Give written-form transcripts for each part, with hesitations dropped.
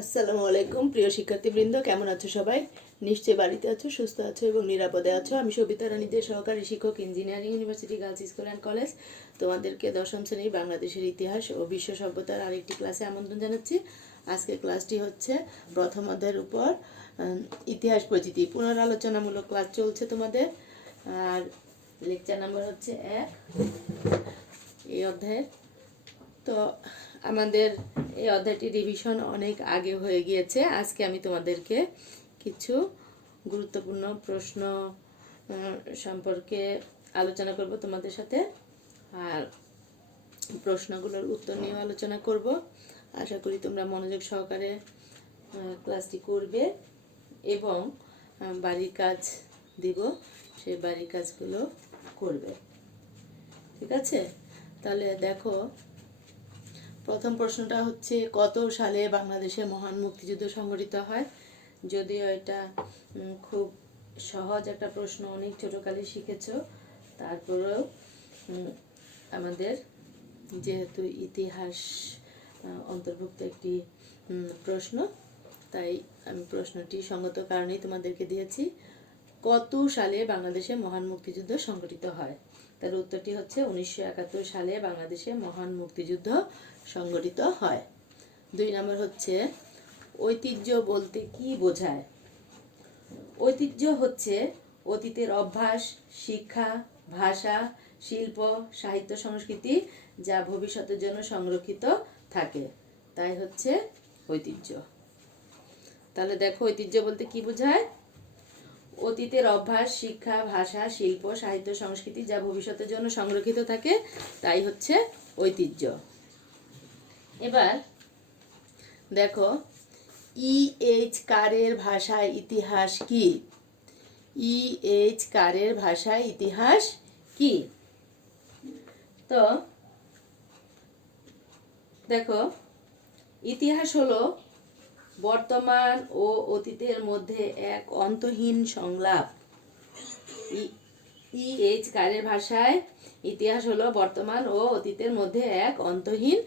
আসসালামু আলাইকুম প্রিয় শিক্ষার্থীবৃন্দ, কেমন আছো সবাই? নিশ্চয়ই বাড়িতে আছো, সুস্থ আছো এবং নিরাপদে আছো। আমি সবিতা রানী দে, সহকারী শিক্ষক, engineering university girls school and college. তোমাদেরকে দশম শ্রেণীর বাংলাদেশের ইতিহাস ও বিশ্ব সভ্যতার আরেকটি ক্লাসে আমন্ত্রণ জানাচ্ছি। আজকের ক্লাসটি হচ্ছে প্রথম অধ্যায়ের উপর ইতিহাস পরিচিতি পুনরালোচনামূলক ক্লাস চলছে তোমাদের। আর লেকচার নাম্বার হচ্ছে 1 এই অধ্যায়ের। তো আমাদের এই অধ্যায়টি রিভিশন অনেক আগে হয়ে গিয়েছে। আজকে আমি তোমাদেরকে কিছু গুরুত্বপূর্ণ প্রশ্ন সম্পর্কে আলোচনা করব তোমাদের সাথে, আর প্রশ্নগুলোর উত্তর নিয়েও আলোচনা করব। আশা করি তোমরা মনোযোগ সহকারে ক্লাসটি করবে এবং বাড়ির কাজ দিব, সেই বাড়ির কাজগুলো করবে। ঠিক আছে? তাহলে দেখো, প্রথম প্রশ্নটা হচ্ছে, কত সালে বাংলাদেশে মহান মুক্তিযুদ্ধ সংঘটিত হয়? যদিও এটা খুব সহজ একটা প্রশ্ন, অনেক ছোটকালে শিখেছ, তারপরেও আমাদের যেহেতু ইতিহাস অন্তর্ভুক্ত একটি প্রশ্ন, তাই আমি প্রশ্নটি সঙ্গত কারণেই তোমাদেরকে দিয়েছি। কত সালে বাংলাদেশে মহান মুক্তিযুদ্ধ সংঘটিত হয়? তার উত্তরটি হচ্ছে 1971 সালে বাংলাদেশে মহান মুক্তিযুদ্ধ সংঘটিত হয়। 2 নম্বর হচ্ছে, ঐতিহ্য বলতে কি বোঝায়? ঐতিহ্য হচ্ছে অতীতের অভ্যাস, শিক্ষা, ভাষা, শিল্প, সাহিত্য, সংস্কৃতি যা ভবিষ্যতের জন্য সংরক্ষিত থাকে, তাই হচ্ছে ঐতিহ্য। তাহলে দেখো, ঐতিহ্য বলতে কি বোঝায়? অতীতের অভ্যাস, শিক্ষা, ভাষা, শিল্প, সাহিত্য, সংস্কৃতি যা ভবিষ্যতের জন্য সংরক্ষিত থাকে, তাই হচ্ছে ঐতিহ্য। এবার দেখো, E.H. কারের ভাষায় ইতিহাস কি? E.H. কারের ভাষায় ইতিহাস কি? তো দেখো, ইতিহাস হলো বর্তমান ও অতীতের মধ্যে এক অন্তহীন সংলাপ। E.H. কারের ভাষায় ইতিহাস হলো বর্তমান ও অতীতের মধ্যে এক অন্তহীন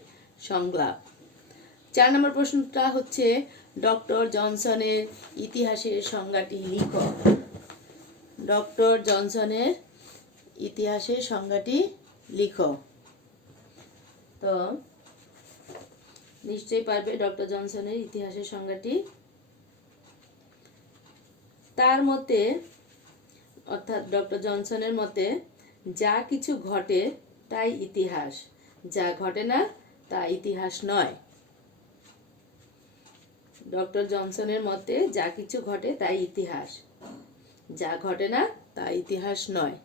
সংলাপ। 4 নম্বর প্রশ্নটা হচ্ছে, ডক্টর জনসনের ইতিহাসের সংজ্ঞাটি লিখো। ডক্টর জনসনের ইতিহাসের সংজ্ঞাটি লিখো। তো নিশ্চয়ই পারবে ডক্টর জনসনের ইতিহাসের সংজ্ঞাটি। তার মতে, অর্থাৎ ডক্টর জনসনের মতে, যা কিছু ঘটে তাই ইতিহাস, যা ঘটে না তা ইতিহাস নয়। ডক্টর জনসনের মতে যা কিছু ঘটে তাই ইতিহাস, যা ঘটে না তা ইতিহাস নয়।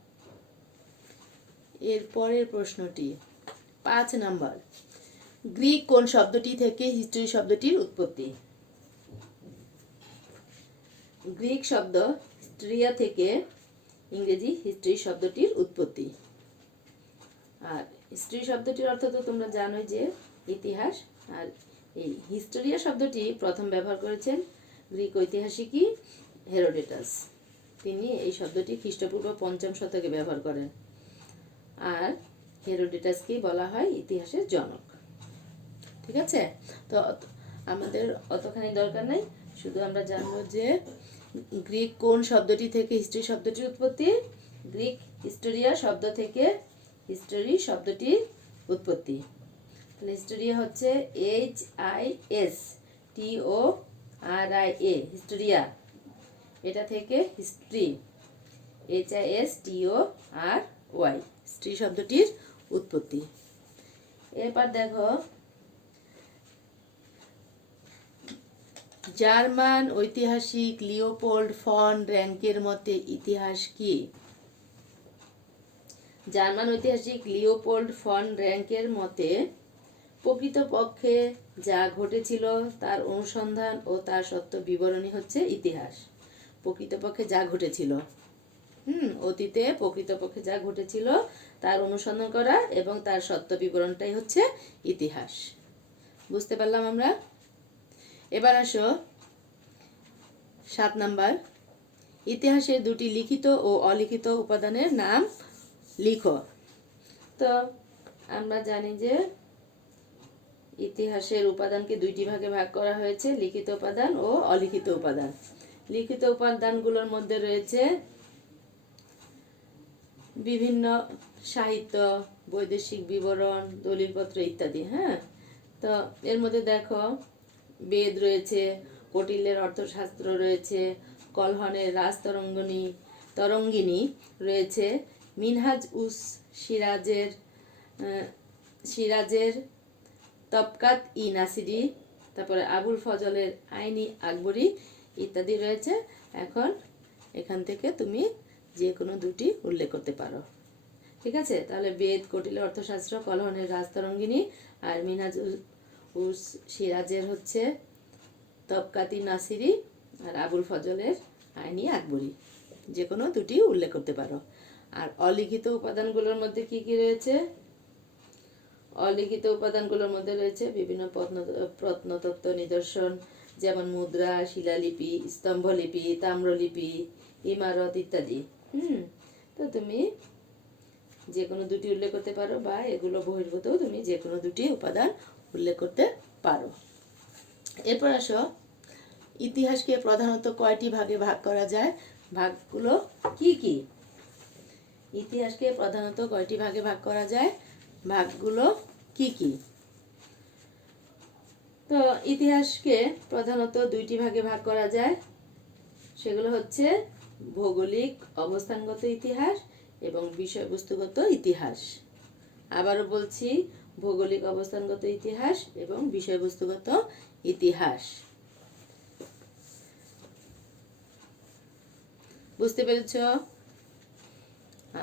এর পরের প্রশ্নটি 5 নাম্বার, গ্রিক কোন শব্দটি থেকে হিস্টরি শব্দটির উৎপত্তি? গ্রিক শব্দ হিস্টোরিয়া থেকে ইংরেজি হিস্ট্রি শব্দটির উৎপত্তি। আর হিস্ট্রি শব্দটির অর্থ তো তোমরা জানোই যে ইতিহাস, আর এই হিস্টোরিয়া শব্দটি প্রথম ব্যবহার করেছেন গ্রিক ঐতিহাসিকই হেরোডোটাস। তিনি এই শব্দটি খ্রিস্টপূর্ব 5ম শতকে ব্যবহার করেন, আর হেরোডোটাসকেই বলা হয় ইতিহাসের জনক। ঠিক আছে? তো আমাদের অতখানি দরকার নাই, শুধু আমরা জানবো যে গ্রিক কোন শব্দটি থেকে হিস্ট্রি শব্দটির উৎপত্তি। গ্রিক হিস্টোরিয়া শব্দ থেকে হিস্টোরি শব্দটির উৎপত্তি। হিস্টোরিয়া হচ্ছে HISTORIA, হিস্টোরিয়া। এটা থেকে হিস্ট্রি, HISTORY, হিস্ট্রি শব্দটির উৎপত্তি। এরপর দেখো, জার্মান ঐতিহাসিক লিওপোল্ড ফন র্যাঙ্কের মতে ইতিহাস কি? জার্মান ঐতিহাসিক লিওপোল্ড ফন র্যাঙ্কের মতে, প্রকৃতপক্ষে যা ঘটেছিল তার অনুসন্ধান ও তার সত্য বিবরণী হচ্ছে ইতিহাস। প্রকৃতপক্ষে যা ঘটেছিল, অতীতে প্রকৃতপক্ষে যা ঘটেছিল তার অনুসন্ধান করা এবং তার সত্য বিবরণটাই হচ্ছে ইতিহাস। বুঝতে পারলাম আমরা? এবার আসো 7 নাম্বার, ইতিহাসের 2টি লিখিত ও অলিখিত উপাদানের নাম লিখো। তো আমরা জানি যে ইতিহাসের উপাদানকে দুইটি ভাগে ভাগ করা হয়েছে, লিখিত উপাদান ও অলিখিত উপাদান। লিখিত উপাদানগুলোর মধ্যে রয়েছে বিভিন্ন সাহিত্য, বৈদেশিক বিবরণ, দলিলপত্র ইত্যাদি। হ্যাঁ, তো এর মধ্যে দেখো বেদ রয়েছে, কৌটিল্যের অর্থশাস্ত্র রয়েছে, কলহনের তরঙ্গিনী রয়েছে, মিনহাজ উস সিরাজের তবকাত ই নাসিরি, তারপরে আবুল ফজলের আইনি আকবরী ইত্যাদি রয়েছে। এখন এখান থেকে তুমি যে কোনো দুটি উল্লেখ করতে পারো। ঠিক আছে, তাহলে বেদ, কৌটিল্যের অর্থশাস্ত্র, কলহনের রাজতরঙ্গিনী, আর মিনহাজ উস সিরাজের হচ্ছে তবকাতি নাসিরি, আর আবুল ফজলের আইনি আকবরী, যে কোনো দুটি উল্লেখ করতে পারো। আর অলিখিত উপাদানগুলোর মধ্যে কি কি রয়েছে? অলিখিত উপাদানগুলোর মধ্যে রয়েছে বিভিন্ন প্রত্নতত্ত্ব নিদর্শন, যেমন মুদ্রা, শিলালিপি, স্তম্ভলিপি, তাম্রলিপি, ইমারত ইত্যাদি। তো তুমি যে কোনো দুটি উল্লেখ করতে পারো, বা এগুলো বহির্ভূত তুমি যে কোনো দুটি উপাদান উল্লেখ করতে পারো। এরপর আসো, ইতিহাসকে প্রধানত কয়টি ভাগে ভাগ করা যায়? ভাগগুলো কি কি? ইতিহাসকে প্রধানত কয়টি ভাগে ভাগ করা যায়? ভাগগুলো কি কি? তো ইতিহাসকে প্রধানত দুইটি ভাগে ভাগ করা যায়, সেগুলো হচ্ছে ভৌগোলিক অবস্থানগত ইতিহাস এবং বিষয়বস্তুগত ইতিহাস। আবারও বলছি, ভৌগোলিক অবস্থানগত ইতিহাস এবং বিষয়বস্তুগত ইতিহাস। বুঝতে পেরেছ?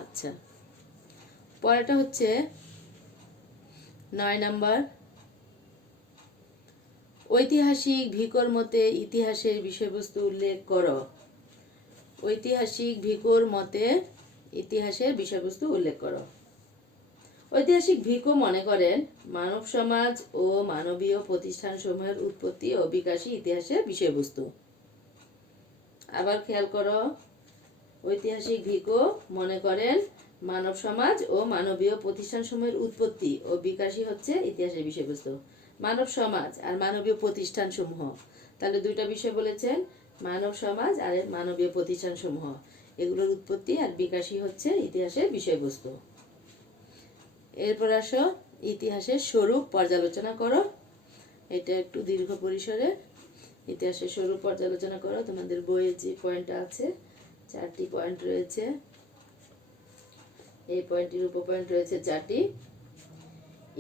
আচ্ছা, পরেরটা হচ্ছে 9 নম্বর, ঐতিহাসিক ভিকোর মতে ইতিহাসের বিষয়বস্তু উল্লেখ করো। ঐতিহাসিক ভিকোর মতে ইতিহাসের বিষয়বস্তু উল্লেখ করো। ঐতিহাসিক ভিকো মনে করেন মানব সমাজ ও মানবীয় প্রতিষ্ঠানসমূহের উৎপত্তি ও বিকাশই ইতিহাসের বিষয়বস্তু। আবার খেয়াল করো, ঐতিহাসিক ভিকো মনে করেন মানব সমাজ ও মানবীয় প্রতিষ্ঠানসমূহের উৎপত্তি ও বিকাশই হচ্ছে ইতিহাসের বিষয়বস্তু। মানব সমাজ আর মানবীয় প্রতিষ্ঠানসমূহ, তাহলে দুইটা বিষয় বলেছেন, মানব সমাজ আর মানবীয় প্রতিষ্ঠানসমূহ, এগুলোর উৎপত্তি আর বিকাশই হচ্ছে ইতিহাসের বিষয়বস্তু। এরপর আসো, ইতিহাসের স্বরূপ পর্যালোচনা করো। এটা একটু দীর্ঘ পরিসরে। ইতিহাসের স্বরূপ পর্যালোচনা করো। তোমাদের বইয়ে যে পয়েন্টটা আছে, 4টি পয়েন্ট রয়েছে, এই পয়েন্টের উপপয়েন্ট রয়েছে 4টি।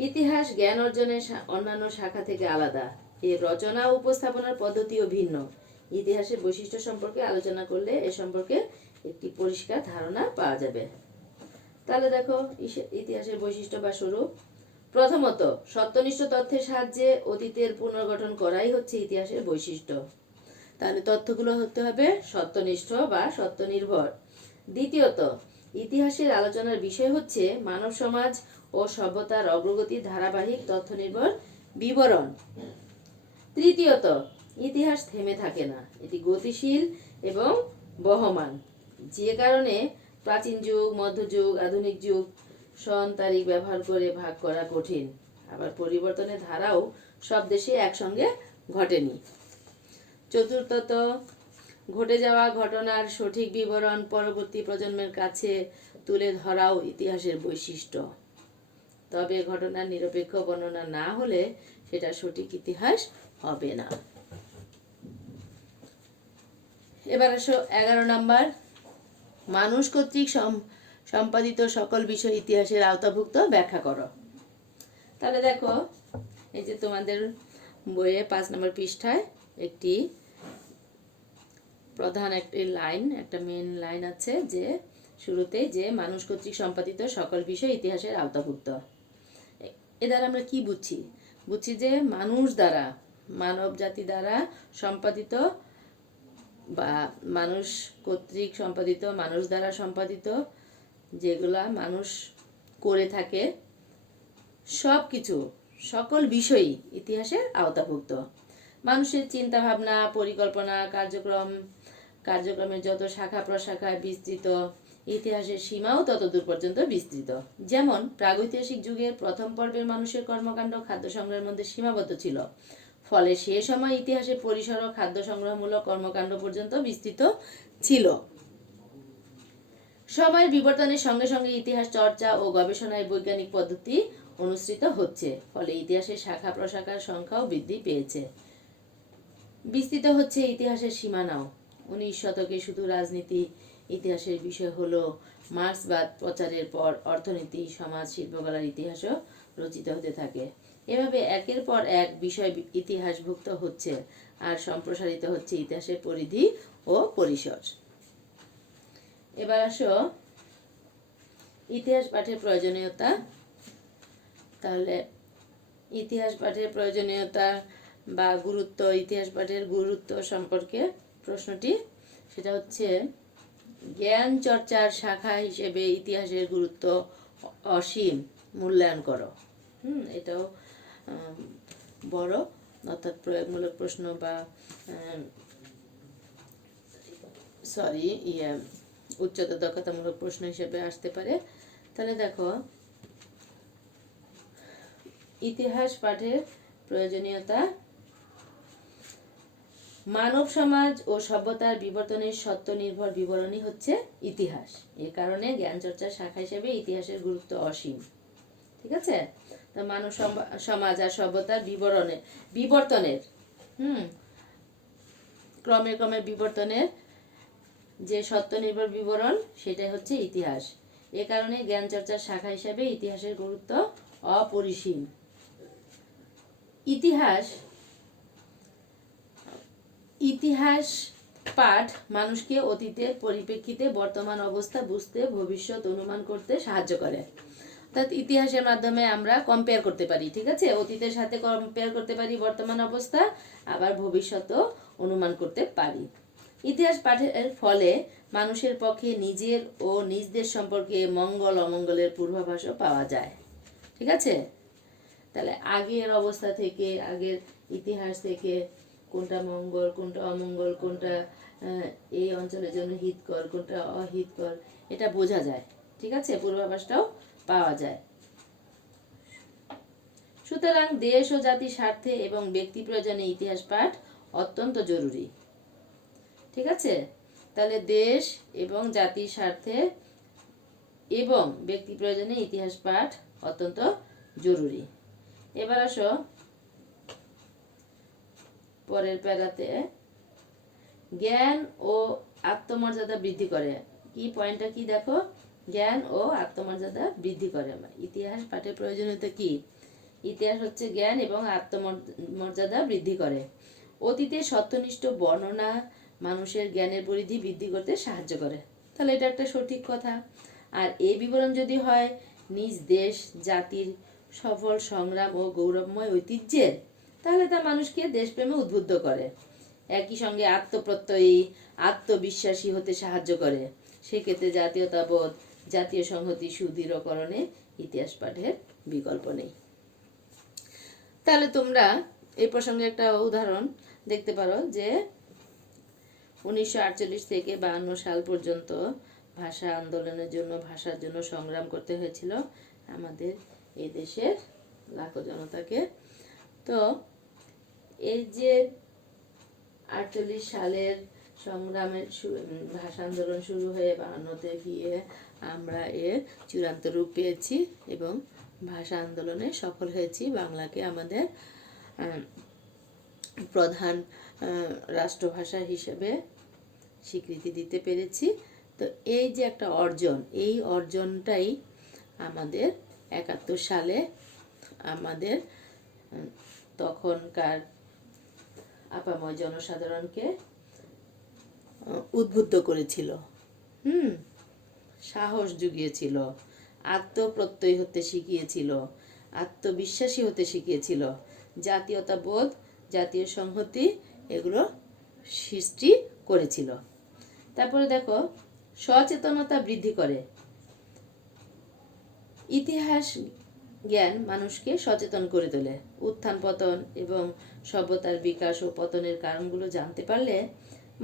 ইতিহাস জ্ঞান অর্জনের অন্যান্য শাখা থেকে আলাদা। এর রচনা ও উপস্থাপনার পদ্ধতিও ভিন্ন। ইতিহাসের বৈশিষ্ট্য সম্পর্কে আলোচনা করলে এ সম্পর্কে একটি পরিষ্কার ধারণা পাওয়া যাবে। তাহলে দেখো, ইতিহাসের বৈশিষ্ট্য বা স্বরূপ। প্রথমত, সত্যনিষ্ঠ তথ্যের সাহায্যে অতীতের পুনর্গঠন করাই হচ্ছে ইতিহাসের বৈশিষ্ট্য। তাহলে তথ্যগুলো হতে হবে সত্যনিষ্ঠ বা সত্যনির্ভর। দ্বিতীয়ত, ইতিহাসের আলোচনার বিষয় হচ্ছে মানব সমাজ ও সভ্যতার অগ্রগতির ধারাবাহিক তথ্য নির্ভর বিবরণ। তৃতীয়ত, ইতিহাস থেমে থাকে না, এটি গতিশীল এবং বহমান, যে কারণে প্রাচীন যুগ, মধ্যযুগ, আধুনিক যুগ সন তারিখ ব্যবহার করে ভাগ করা কঠিন। আবার পরিবর্তনের ধারাও সব দেশে একসঙ্গে ঘটেনি। চতুর্থত, ঘটে যাওয়া ঘটনার সঠিক বিবরণ পরবর্তী প্রজন্মের কাছে তুলে ধরাও ইতিহাসের বৈশিষ্ট্য। তবে ঘটনার নিরপেক্ষ বর্ণনা না হলে সেটা সঠিক ইতিহাস হবে না। এবার আসো 11 নম্বর, মানুষ কর্তৃক সম্পাদিত সকল বিষয় ইতিহাসের আওতাভুক্ত ব্যাখ্যা করো। তাহলে দেখো, এই যে তোমাদের বইয়ে 5 নম্বর পৃষ্ঠায় একটি প্রধান একটি লাইন, একটা মেন লাইন আছে, যে শুরুতেই যে মানুষ কর্তৃক সম্পাদিত সকল বিষয় ইতিহাসের আওতাভুক্ত। এ দ্বারা আমরা কি বুঝছি? বুঝছি যে মানুষ দ্বারা, মানব জাতি দ্বারা সম্পাদিত বা মানুষ কর্তৃক সম্পাদিত, মানুষ দ্বারা সম্পাদিত যেগুলা মানুষ করে থাকে, সব কিছু, সকল বিষয়ই ইতিহাসের আওতাভুক্ত। মানুষের চিন্তা ভাবনা, পরিকল্পনা, কার্যক্রমের যত শাখা প্রশাখায় বিস্তৃত ইতিহাসের সীমাও ততদূর পর্যন্ত বিস্তৃত। যেমন প্রাগৈতিহাসিক যুগের প্রথম পর্বের মানুষের কর্মকাণ্ড খাদ্য সংগ্রহের মধ্যে সীমাবদ্ধ ছিল, ফলে সে সময় ইতিহাসের পরিসরও খাদ্য সংগ্রহমূলক কর্মকাণ্ড পর্যন্ত বিস্তৃত ছিল। সময়ের বিবর্তনের সঙ্গে সঙ্গে ইতিহাস চর্চা ও গবেষণায় বৈজ্ঞানিক পদ্ধতি অনুসৃত হচ্ছে, ফলে ইতিহাসের শাখা প্রশাখার সংখ্যাও বৃদ্ধি পেয়েছে। বিস্তৃত হচ্ছে ইতিহাসের সীমানাও। 19 শতকে শুধু রাজনীতি ইতিহাসের বিষয় হলো, মার্ক্সবাদ প্রচারের পর অর্থনীতি, সমাজ, শিল্পকলার ইতিহাসও রচিত হতে থাকে। এভাবে একের পর এক বিষয় ইতিহাসভুক্ত হচ্ছে আর সম্প্রসারিত হচ্ছে ইতিহাসের পরিধি ও পরিসর। এবার আসো ইতিহাস পাঠের প্রয়োজনীয়তা। তাহলে ইতিহাস পাঠের প্রয়োজনীয়তা বা গুরুত্ব, ইতিহাস পাঠের গুরুত্ব সম্পর্কে প্রশ্নটি, সেটা হচ্ছে জ্ঞান চর্চার শাখা হিসেবে ইতিহাসের গুরুত্ব অসীম, মূল্যায়ন করো। এটাও বড়, অর্থাৎ প্রয়োগমূলক প্রশ্ন বা উচ্চতর দক্ষতামূলক প্রশ্ন হিসেবে আসতে পারে। তাহলে দেখো, ইতিহাস পাঠের প্রয়োজনীয়তা: মানব সমাজ ও সভ্যতার বিবর্তনের সত্য নির্ভর বিবরণী হচ্ছে ইতিহাস। এ কারণে জ্ঞান চর্চার শাখা হিসেবে ইতিহাসের গুরুত্ব অসীম। ঠিক আছে? তা মানব সমাজ আর সভ্যতার বিবর্তনের ক্রমে ক্রমে বিবর্তনের যে সত্য নির্ভর বিবরণ, সেটাই হচ্ছে ইতিহাস। এ কারণে জ্ঞান চর্চার শাখা হিসেবে ইতিহাসের গুরুত্ব অপরিসীম। ইতিহাস পাঠ মানুষকে অতীতের পরিপ্রেক্ষিতে বর্তমান অবস্থা বুঝতে, ভবিষ্যৎ অনুমান করতে সাহায্য করে। অর্থাৎ ইতিহাসের মাধ্যমে আমরা কম্পেয়ার করতে পারি। ঠিক আছে? অতীতের সাথে কম্পেয়ার করতে পারি বর্তমান অবস্থা, আবার ভবিষ্যৎও অনুমান করতে পারি। ইতিহাস পাঠের ফলে মানুষের পক্ষে নিজের ও নিজ দেশ সম্পর্কে মঙ্গল অমঙ্গলের পূর্বাভাসও পাওয়া যায়। ঠিক আছে? তাহলে আগের অবস্থা থেকে, আগের ইতিহাস থেকে কোনটা মঙ্গল, কোনটা অমঙ্গল, কোনটা এই অঞ্চলের জন্য হিতকর, কোনটা অহিতকর, এটা বোঝা যায়। ঠিক আছে? পূর্বাভাসটাও পাওয়া যায়। সুতরাং দেশ ও জাতির স্বার্থে এবং ব্যক্তি প্রয়োজনে ইতিহাস পাঠ অত্যন্ত জরুরি। ঠিক আছে? তাহলে দেশ এবং জাতির স্বার্থে এবং ব্যক্তি প্রয়োজনে ইতিহাস পাঠ অত্যন্ত জরুরি। এবার আসো পরের প্যারাতে, জ্ঞান ও আত্মমর্যাদা বৃদ্ধি করে। কি পয়েন্টটা কি দেখো, জ্ঞান ও আত্মমর্যাদা বৃদ্ধি করে। ইতিহাস পাঠের প্রয়োজনীয়তা কি? ইতিহাস হচ্ছে জ্ঞান এবং আত্মমর্যাদা বৃদ্ধি করে। অতীতের সত্যনিষ্ঠ বর্ণনা মানুষের জ্ঞানের পরিধি বৃদ্ধি করতে সাহায্য করে। তাহলে এটা একটা সঠিক কথা। আর এই বিবরণ যদি হয় নিজ দেশ জাতির সফল সংগ্রাম ও গৌরবময় ঐতিহ্যের, তাহলে তা মানুষকে দেশপ্রেমে উদ্বুদ্ধ করে। একই সঙ্গে আত্মপ্রত্যয়ী, আত্মবিশ্বাসী হতে সাহায্য করে। সেক্ষেত্রে জাতীয়তাবোধ, জাতীয় সংহতি সুদৃঢ়করণে ইতিহাস পাঠের বিকল্প নেই। তাহলে তোমরা এই প্রসঙ্গে একটা উদাহরণ দেখতে পারো যে 1948 থেকে 52 সাল পর্যন্ত ভাষা আন্দোলনের জন্য, ভাষার জন্য সংগ্রাম করতে হয়েছিল আমাদের এই দেশের লাখো জনতাকে। তো এই যে 48 সালের সংগ্রামের ভাষা আন্দোলন শুরু হয়ে 52তে গিয়ে আমরা এর চূড়ান্ত রূপ পেয়েছি এবং ভাষা আন্দোলনে সফল হয়েছি। বাংলাকে আমাদের প্রধান রাষ্ট্রভাষা হিসেবে স্বীকৃতি দিতে পেরেছি। তো এই যে একটা অর্জন, এই অর্জনটাই আমাদের 71 সালে আমাদের তখনকার আপাময় জনসাধারণকে উদ্বুদ্ধ করেছিল, সাহস জুগিয়েছিল, আত্মপ্রত্যয়ী হতে শিখিয়েছিল, আত্মবিশ্বাসী হতে শিখিয়েছিল, জাতীয়তাবোধ, জাতীয় সংহতি এগুলো সৃষ্টি করেছিল। তারপরে দেখো, সচেতনতা বৃদ্ধি করে। ইতিহাস জ্ঞান মানুষকে সচেতন করে তোলে। উত্থান পতন এবং সভ্যতার বিকাশ ও পতনের কারণগুলো জানতে পারলে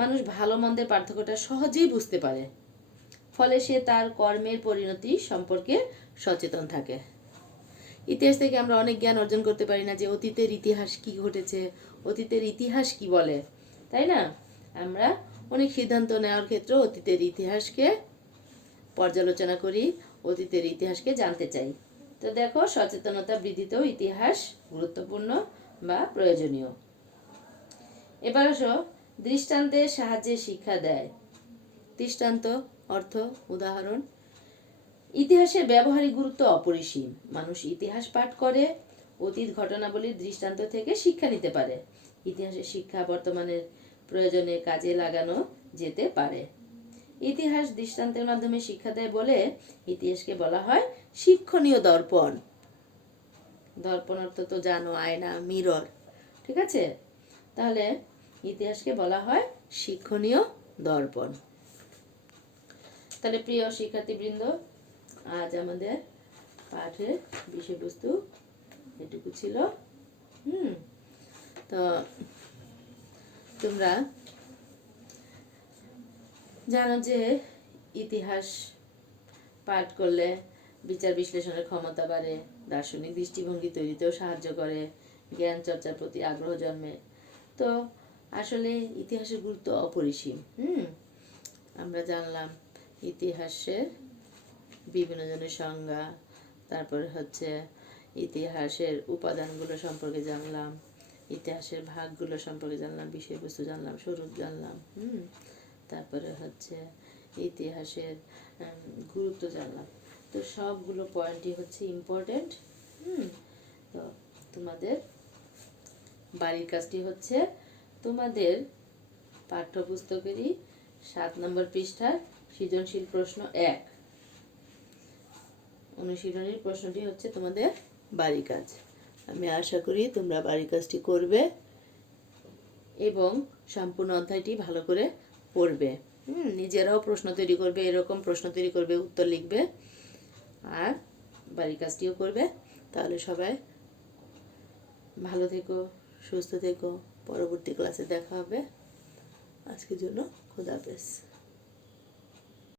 মানুষ ভালো মন্দের পার্থক্যটা সহজেই বুঝতে পারে। ফলে সে তার কর্মের পরিণতি সম্পর্কে সচেতন থাকে। ইতিহাস থেকে আমরা অনেক জ্ঞান অর্জন করতে পারি না, যে অতীতের ইতিহাস কি ঘটেছে, অতীতের ইতিহাস কি বলে, তাই না? আমরা অনেক সিদ্ধান্ত নেওয়ার ক্ষেত্রে অতীতের ইতিহাসকে পর্যালোচনা করি, অতীতের ইতিহাসকে জানতে চাই। তো দেখো, সচেতনতা বৃদ্ধিতেও ইতিহাস গুরুত্বপূর্ণ বা প্রয়োজনীয়। এবার আসো, দৃষ্টান্তের সাহায্যে শিক্ষা দেয়। দৃষ্টান্ত অর্থ উদাহরণ। ইতিহাসের ব্যবহারিক গুরুত্ব অপরিসীম। মানুষ ইতিহাস পাঠ করে অতীত ঘটনাবলীর দৃষ্টান্ত থেকে শিক্ষা নিতে পারে। ইতিহাসের শিক্ষা বর্তমানের প্রয়োজনে কাজে লাগানো যেতে পারে। ইতিহাস দৃষ্টান্তের মাধ্যমে শিক্ষা দেয় বলে ইতিহাসকে বলা হয় শিক্ষণীয় দর্পণ। দর্পণ অর্থ তো জানো, আয়না, মিরর, ঠিক আছে? তাহলে ইতিহাসকে বলা হয় শিক্ষণীয় দর্পণ। তাহলে প্রিয় শিক্ষার্থীবৃন্দ, আজ আমাদের পাঠের বিষয়বস্তু এটুকু ছিল। তো তোমরা জানো যে ইতিহাস পাঠ করলে বিচার বিশ্লেষণের ক্ষমতা বাড়ে, দার্শনিক দৃষ্টিভঙ্গি তৈরিতেও সাহায্য করে, জ্ঞান চর্চার প্রতি আগ্রহ জন্মে। তো আসলে ইতিহাসের গুরুত্ব অপরিসীম। আমরা জানলাম ইতিহাসের বিভিন্ন জনের সংজ্ঞা, তারপরে হচ্ছে ইতিহাসের উপাদানগুলো সম্পর্কে জানলাম, ইতিহাসের ভাগগুলো সম্পর্কে জানলাম, বিষয়বস্তু জানলাম, স্বরূপ জানলাম। তারপরে হচ্ছে ইতিহাসের গুরুত্ব জানলাম। তো সবগুলো পয়েন্টই হচ্ছে ইম্পর্টেন্ট। তো তোমাদের বাড়ির কাজটি হচ্ছে তোমাদের পাঠ্যপুস্তকেরই 7 নম্বর পৃষ্ঠার সৃজনশীল প্রশ্ন 1 অনুশীলনীর প্রশ্নটি হচ্ছে তোমাদের বাড়ির কাজ। আমি আশা করি তোমরা বাড়ির কাজটি করবে এবং সম্পূর্ণ অধ্যায়টি ভালো করে পড়বে। নিজেরাও প্রশ্ন তৈরি করবে, এরকম প্রশ্ন তৈরি করবে, উত্তর লিখবে, আর বাড়ির কাজটিও করবে। তাহলে সবাই ভালো থেকো, সুস্থ থেকো। পরবর্তী ক্লাসে দেখা হবে। আজকের জন্য খোদা হাফেজ।